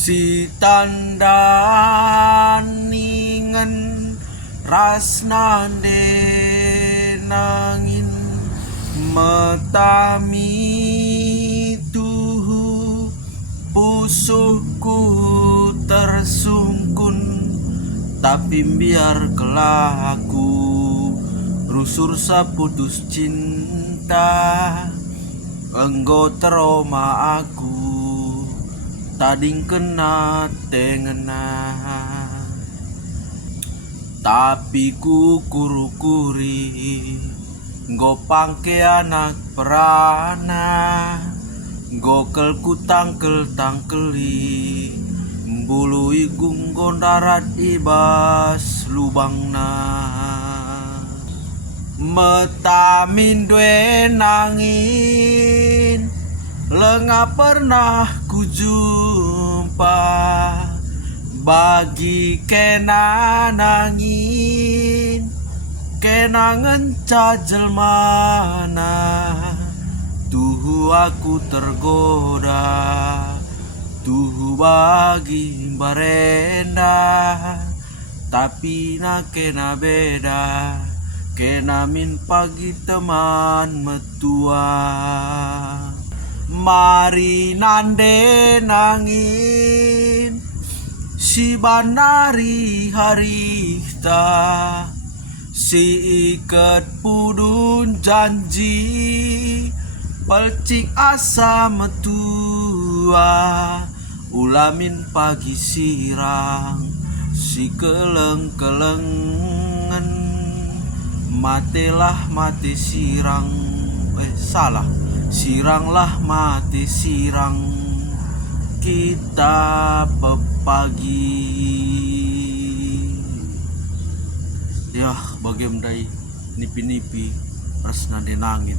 Si tandaningen rasnande nangin metami tuhu pusuhku tersungkun, tapi biar kelaku rusur saputus cinta, enggo teroma aku tading kena tengena, tapi ku kuru-kuri nggo pangke anak perana, gokel ku tangkel-tangkeli bulu igung gondarat ibas lubangna, metamin dwe nangin lenga pernah ku jumpa, bagi kena nangin kenangan jelmana, tuhu aku tergoda, tuhu bagi barenda, tapi na kena beda, kena min pagi teman metua. Mari nande nangin si banari harita, si iket pudun janji pelcik asa metua, ulamin pagi sirang si keleng-kelengen, matelah mati sirang, siranglah mati sirang kita pepagi. Yah, bagaimana nipi-nipi rasna denangin.